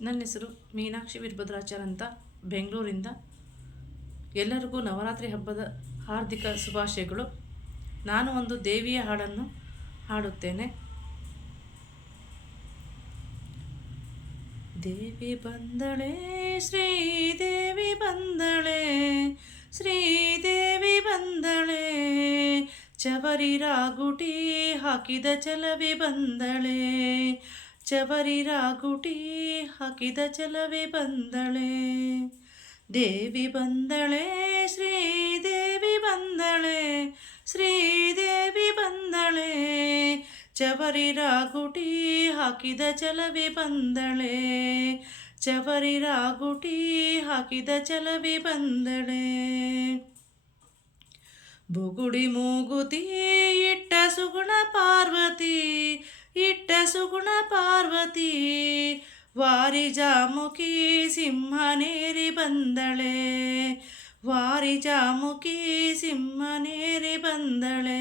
ನನ್ನ ಹೆಸರು ಮೀನಾಕ್ಷಿ ವೀರಭದ್ರಾಚಾರ್ ಅಂತ ಬೆಂಗಳೂರಿಂದ. ಎಲ್ಲರಿಗೂ ನವರಾತ್ರಿ ಹಬ್ಬದ ಹಾರ್ದಿಕ ಶುಭಾಶಯಗಳು. ನಾನು ಒಂದು ದೇವಿಯ ಹಾಡನ್ನು ಹಾಡುತ್ತೇನೆ. ದೇವಿ ಬಂದಳೆ, ಶ್ರೀದೇವಿ ಬಂದಳೆ ಶ್ರೀದೇವಿ ಬಂದಳೆ, ಚವರಿ ರಾಗುಟಿ ಹಾಕಿದ ಚಲವಿ ಬಂದಳೆ ಚವರಿ ರಾಗುಟಿ ಹಾಕಿದ ಚಲವೆ ಬಂದಳೆ. ದೇವಿ ಬಂದಳೆ, ಶ್ರೀದೇವಿ ಬಂದಳೆ ಶ್ರೀದೇವಿ ಬಂದಳೆ. ಚವರಿ ರಾಗುಟಿ ಹಾಕಿದ ಚಲವೆ ಬಂದಳೆ. ಚವರಿ ರಾಗುಟಿ ಹಾಕಿದ ಚಲವೆ ಬಂದಳೆ. ಬುಗುಡಿ ಮೂಗುತಿ, ಇಟ್ಟ ಸುಗುಣ ಪಾರ್ವತಿ. ಇಟ್ಟ ಸುಗುಣ ಪಾರ್ವತಿ. ವಾರಿಜಾಮುಖಿ ಸಿಂಹನೇರಿ ಬಂದಳೆ. ವಾರಿಜಾಮುಖಿ ಸಿಂಹನೇರಿ ಬಂದಳೆ.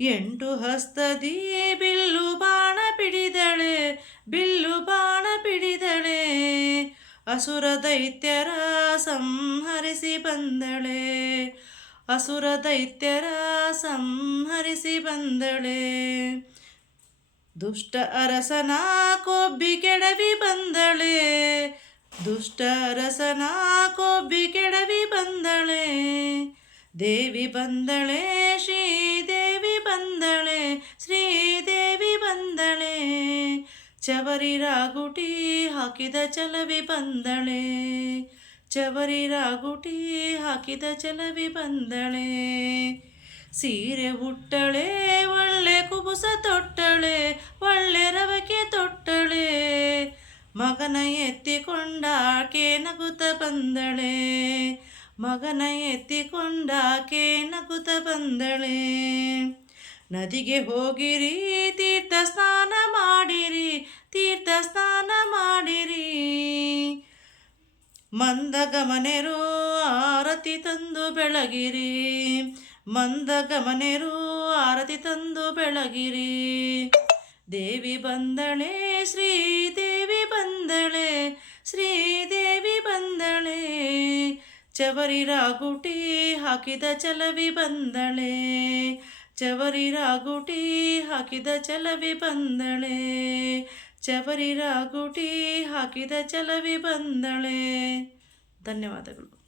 ಎಂಟು ಹಸ್ತದಿ ಬಿಲ್ಲು ಬಾಣ ಪಿಡಿದಳೆ, ಬಿಲ್ಲು ಬಾಣ ಪಿಡಿದಳೆ. ಅಸುರ ದೈತ್ಯರ ಸಂಹರಿಸಿ ಬಂದಳೆ. ಅಸುರ ದೈತ್ಯರ ಸಂಹರಿಸಿ ಬಂದಳೆ. ದುಷ್ಟ ಅರಸನ ಕೊಬ್ಬಿ ಕೆಡವಿ ಬಂದಳೆ. ದುಷ್ಟ ಅರಸನ ಕೊಬ್ಬಿ ಕೆಡವಿ ಬಂದಳೆ. ದೇವಿ ಬಂದಳೆ, ಶ್ರೀದೇವಿ ಬಂದಳೆ ಶ್ರೀದೇವಿ ಬಂದಳೆ. ಚವರಿ ರಾಗುಟಿ ಹಾಕಿದ ಚಲವಿ ಬಂದಳೆ. ಚವರಿ ರಾಗುಟಿ ಹಾಕಿದ ಚಲವಿ ಬಂದಳೆ. ಸೀರೆ ಉಟ್ಟಳೆ ಒಳ್ಳೆ ಕುಬುಸ ತೊಟ್ಟಳೆ, ಒಳ್ಳೆ ರವಕೆ ತೊಟ್ಟಳೆ. ಮಗನ ಎತ್ತಿಕೊಂಡಾಕೆ ನಗುತ ಬಂದಳೆ. ಮಗನ ಎತ್ತಿಕೊಂಡಾಕೆ ನಗುತ ಬಂದಳೆ. ನದಿಗೆ ಹೋಗಿರಿ, ತೀರ್ಥ ಸ್ನಾನ ಮಾಡಿರಿ, ತೀರ್ಥ ಸ್ನಾನ ಮಾಡಿರಿ. ಮಂದಗಮನೆರು ಆರತಿ ತಂದು ಬೆಳಗಿರಿ. ಮಂದ ಗಮನೆರು ಆರತಿ ತಂದು ಬೆಳಗಿರಿ. ದೇವಿ ಬಂದಳೆ, ಶ್ರೀದೇವಿ ಬಂದಳೆ ಶ್ರೀದೇವಿ ಬಂದಳೆ. ಚವರಿ ರಾಗುಟಿ ಹಾಕಿದ ಚಲವಿ ಬಂದಳೆ. ಚವರಿ ರಾಗುಟಿ ಹಾಕಿದ ಚಲವಿ ಬಂದಳೆ. ಚವರಿ ರಾಗುಟಿ ಹಾಕಿದ ಚಲವಿ ಬಂದಳೆ. ಧನ್ಯವಾದಗಳು.